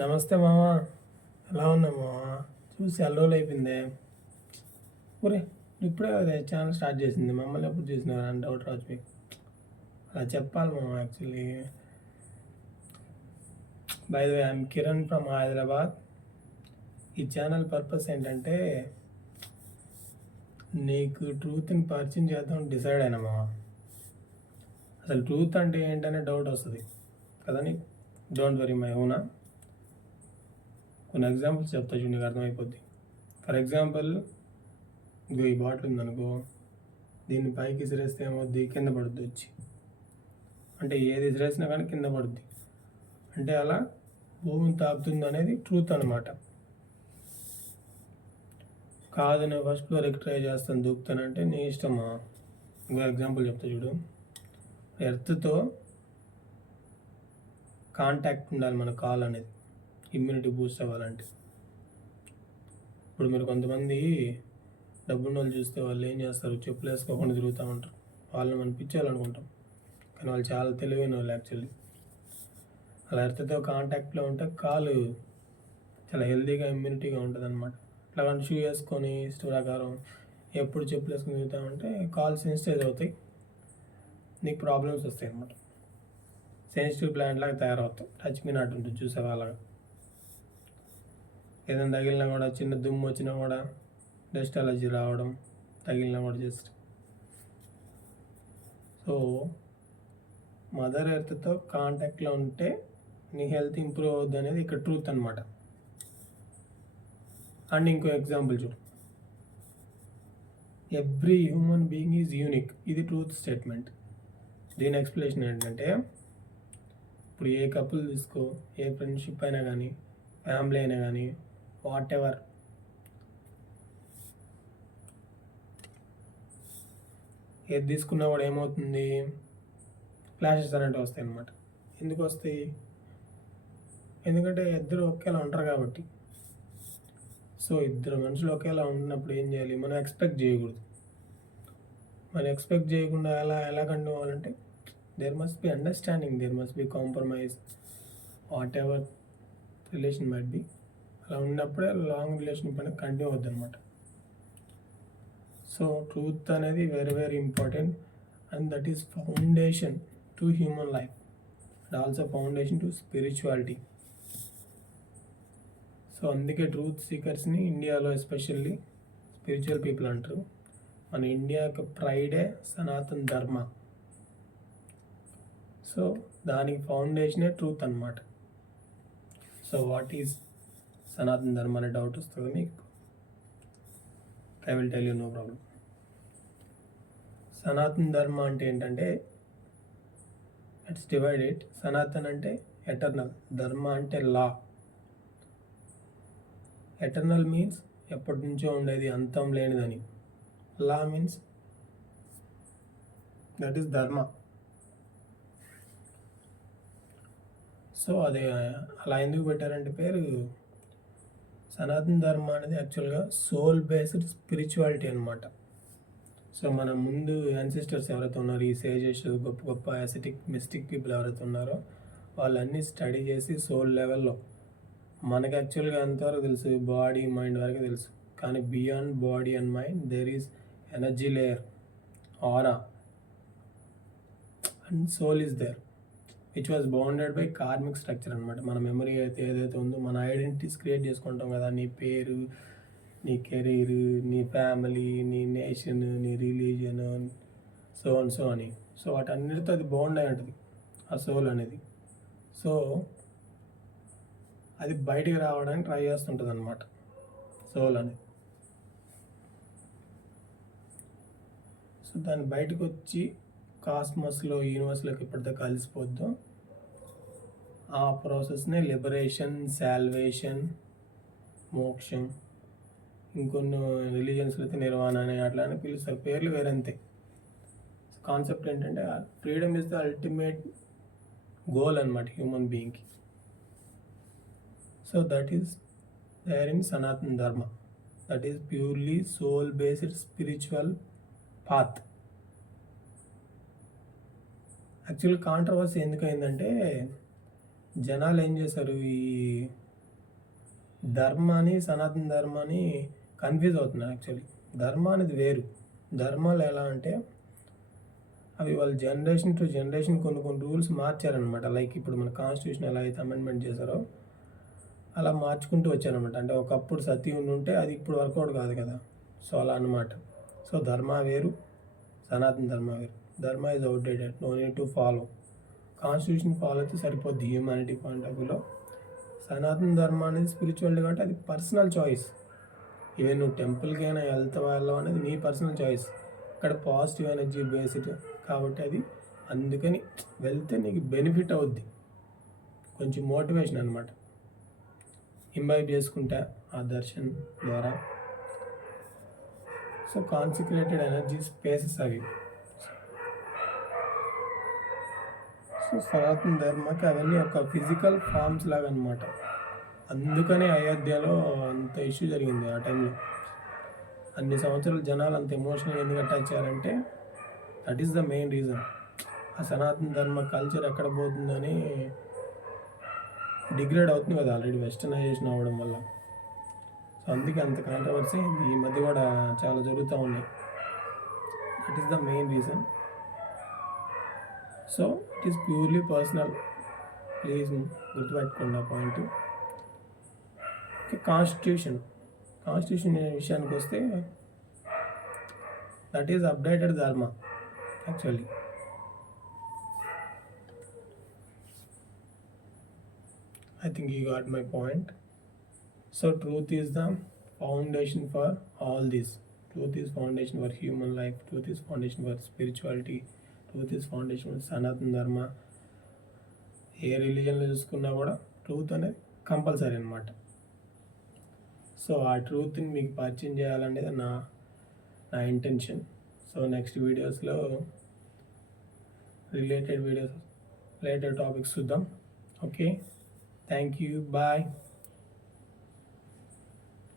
నమస్తే మామ. ఎలా ఉన్నావు మామ? చూసి అల్లోలు అయిపోయిందే. ఊరే ఇప్పుడే అదే ఛానల్ స్టార్ట్ చేసింది, మమ్మల్ని ఎప్పుడు చూసినారు అని డౌట్ రాజు మీకు. అలా చెప్పాలి మామ. Actually by the way I'm Kiran from Hyderabad. ఈ ఛానల్ పర్పస్ ఏంటంటే నీకు ట్రూత్ని పరిచయం చేద్దాం డిసైడ్ అయినా మామ. అసలు ట్రూత్ అంటే ఏంటనే డౌట్ వస్తుంది కదా నీకు. డోంట్ వరీ మై ఓనా. కొన్ని ఎగ్జాంపుల్స్ చెప్తా చూడు, నీకు అర్థమైపోద్ది. ఫర్ ఎగ్జాంపుల్, ఇంకో ఈ బాటిల్ ఉందనుకో, దీన్ని పైకి విసిరేస్తే ఏమవుద్ది? కింద పడుద్ది వచ్చి. అంటే ఏది విసిరేసినా కానీ కింద పడుద్ది. అంటే అలా భూమిని తాకుతుంది అనేది ట్రూత్ అనమాట. కాదు నేను ఫస్ట్ ఫ్లోర్కి ట్రై చేస్తాను దూకుతానంటే నీ ఇష్టమా. ఇంకో ఎగ్జాంపుల్ చెప్తా చూడు. ఎర్త్తో కాంటాక్ట్ ఉండాలి మన కాల్ అనేది, ఇమ్యూనిటీ బూస్ట్ అవ్వాలంటే. ఇప్పుడు మీరు కొంతమంది డబ్బున్న వాళ్ళు చూస్తే వాళ్ళు ఏం చేస్తారు, చెప్పులు వేసుకోకుండా తిరుగుతూ ఉంటారు. వాళ్ళని మనం పిచ్చేయాలనుకుంటాం, కానీ వాళ్ళు చాలా తెలివైన వాళ్ళు యాక్చువల్లీ. అలా ఎర్త్తో కాంటాక్ట్లో ఉంటే కాలు చాలా హెల్తీగా ఇమ్యూనిటీగా ఉంటుంది అనమాట. అట్లా షూ వేసుకొని ఇష్ట ప్రకారం ఎప్పుడు చెప్పులు వేసుకొని తిరుగుతామంటే కాలు సెన్సిటైజ్ అవుతాయి, నీకు ప్రాబ్లమ్స్ వస్తాయి అనమాట. సెన్సిటివ్ ప్లాంట్ లాగా తయారవుతాం. టచ్ మీ నాట్ ఉంటుంది చూసే వాళ్ళగా. ఏదైనా తగిలినా కూడా, చిన్న దుమ్ము వచ్చినా కూడా, డస్ట్ అలర్జీ రావడం, తగిలినా కూడా జస్ట్. సో మదర్ ఎర్త్తో కాంటాక్ట్లో ఉంటే నీ హెల్త్ ఇంప్రూవ్ అవుద్ది అనేది ఇక్కడ ట్రూత్ అనమాట. అండ్ ఇంకో ఎగ్జాంపుల్ చూడు. Every human being is unique, ఇది ట్రూత్ స్టేట్మెంట్. దీని ఎక్స్ప్లెనేషన్ ఏంటంటే, ఇప్పుడు ఏ కపుల్ తీసుకో, ఏ ఫ్రెండ్షిప్ అయినా కానీ, ఫ్యామిలీ అయినా కానీ, వాట్ ఎవర్, ఏది తీసుకున్నా కూడా ఏమవుతుంది? క్లాషెస్ అనేవి వస్తాయి అన్నమాట. ఎందుకు వస్తాయి? ఎందుకంటే ఇద్దరు ఒకేలా ఉంటారు కాబట్టి. సో ఇద్దరు మనుషులు ఒకేలా ఉన్నప్పుడు ఏం చేయాలి? మనం ఎక్స్పెక్ట్ చేయకూడదు. మనం ఎక్స్పెక్ట్ చేయకుండా ఎలా కంటిన్యూ అవ్వాలంటే, there must be understanding, there must be compromise, whatever relation might be. అలా ఉన్నప్పుడే లాంగ్ రిలేషన్షిప్ అనేది కంటిన్యూ అవుద్ది అనమాట. సో ట్రూత్ అనేది very very important, and that is foundation to human life and also foundation to spirituality. So అందుకే truth సీకర్స్ని ఇండియాలో especially spiritual people అంటారు. మన ఇండియాకి ప్రైడే సనాతన్ ధర్మ. సో దానికి ఫౌండేషనే ట్రూత్ అనమాట. So what is Sanatan Dharma అనే డౌట్ వస్తుంది మీకు. I will tell you, no problem. Sanatan Dharma అంటే ఏంటంటే, ఇట్స్ డివైడెడ్. సనాతన్ అంటే ఎటర్నల్, ధర్మ అంటే లా. ఎటర్నల్ మీన్స్ ఎప్పటి నుంచో ఉండేది, అంతం లేనిదని. లా మీన్స్ దట్ ఈస్ ధర్మ. సో అది అలా ఎందుకు పెట్టారంటే పేరు, సనాతన ధర్మ అనేది యాక్చువల్గా సోల్ బేస్డ్ స్పిరిచువాలిటీ అనమాట. సో మన ముందు యాన్సిస్టర్స్ ఎవరైతే ఉన్నారో, ఈ సేజెస్, గొప్ప గొప్ప యాసిటిక్ మిస్టిక్ పీపుల్ ఎవరైతే ఉన్నారో, వాళ్ళన్నీ స్టడీ చేసి సోల్ లెవెల్లో, మనకి యాక్చువల్గా ఎంతవరకు తెలుసు, బాడీ మైండ్ వరకు తెలుసు. కానీ beyond body and mind there is energy layer, aura, and soul is there, which was bounded by karmic structure అనమాట. మన మెమరీ అయితే ఏదైతే ఉందో, మన ఐడెంటిటీస్ క్రియేట్ చేసుకుంటాం కదా, నీ పేరు, నీ కెరీర్, నీ ఫ్యామిలీ, నీ నేషన్, నీ రిలీజియన్, సో అండ్ సో అని. సో వాటన్నిటితో అది బౌండ్ అయి ఉంటుంది ఆ సోల్ అనేది. సో అది బయటికి రావడానికి ట్రై చేస్తుంటుంది అనమాట సోల్ అనేది. సో దాన్ని బయటకు వచ్చి కాస్మస్లో, యూనివర్స్లోకి ఎప్పుడైతే కలిసిపోద్దో, ఆ ప్రాసెస్నే లిబరేషన్, సాల్వేషన్, మోక్షం, ఇంకొన్ని రిలీజియన్స్లో అయితే నిర్వాణ అని అట్లా అని పిలుస్తారు, పేర్లు వేరంతే. కాన్సెప్ట్ ఏంటంటే, freedom is the ultimate goal అనమాట హ్యూమన్ బీయింగ్కి. So that is there in Sanatan Dharma. That is purely soul based spiritual path. Actual controversy ఎందుకైందంటే, జనాలు ఏం చేశారు, ఈ ధర్మాన్ని సనాతన ధర్మాన్ని కన్ఫ్యూజ్ అవుతున్నారు. యాక్చువల్లీ ధర్మ అనేది వేరు. ధర్మాలు ఎలా అంటే అవి వాళ్ళు జనరేషన్ టు జనరేషన్ కొన్ని కొన్ని రూల్స్ మార్చారనమాట. లైక్ ఇప్పుడు మన కాన్స్టిట్యూషన్ ఎలా అయితే అమెండ్మెంట్ చేశారో అలా మార్చుకుంటూ వచ్చారనమాట. అంటే ఒకప్పుడు సత్యం ఉంటే అది ఇప్పుడు వర్కౌట్ కాదు కదా. సో అలా అనమాట. సో ధర్మ వేరు, సనాతన ధర్మ వేరు. Dharma is outdated, no need to follow. Constitution follow అయితే సరిపోద్ది హ్యూమానిటీ పాయింట్ ఆఫ్ వ్యూలో. సనాతన ధర్మ అనేది స్పిరిచువల్ కాబట్టి అది పర్సనల్ చాయిస్. ఈవెన్ నువ్వు టెంపుల్కి అయినా వెళ్ళడం అనేది నీ పర్సనల్ చాయిస్. అక్కడ పాజిటివ్ ఎనర్జీ బేస్డ్ కాబట్టి అది అందుకని వెళ్తే నీకు బెనిఫిట్ అవుద్ది, కొంచెం మోటివేషన్ అనమాట. ఇంబైబ్ చేసుకుంటా ఆ దర్శన్ ద్వారా. సో కాన్సిక్రేటెడ్ ఎనర్జీ స్పేసెస్ అవి. సో సనాతన ధర్మకి అవన్నీ ఒక ఫిజికల్ ఫార్మ్స్ లాగా అనమాట. అందుకని అయోధ్యలో అంత ఇష్యూ జరిగింది ఆ టైంలో. అన్ని సంవత్సరాలు జనాలు అంత ఎమోషనల్ ఎందుకు అటాచ్ అయ్యారంటే that is the main reason. ఆ సనాతన ధర్మ కల్చర్ ఎక్కడ పోతుందని డిగ్రేడ్ అవుతుంది కదా ఆల్రెడీ వెస్టర్నైజేషన్ అవ్వడం వల్ల. సో అందుకే అంత కాంట్రవర్సీ ఈ మధ్య కూడా చాలా జరుగుతూ ఉన్నాయి. That is the main reason. So it is purely personal, please గుర్తుపెట్టుకోండి ఆ పాయింట్. కాన్స్టిట్యూషన్ విషయానికి వస్తే దట్ ఈస్ అప్డేటెడ్ ధర్మ actually. I think you got my point. So truth is the foundation for all this. Truth is foundation for human life. Truth is foundation for spirituality. Truth is foundation for సనాతన ధర్మ. ఏ రిలీజన్లో చూసుకున్నా కూడా truth అనేది compulsory అనమాట. So ఆ ట్రూత్ని మీకు పరిచయం చేయాలనేది నా ఇంటెన్షన్. సో నెక్స్ట్ వీడియోస్లో రిలేటెడ్ టాపిక్స్ చూద్దాం. Okay, thank you, bye.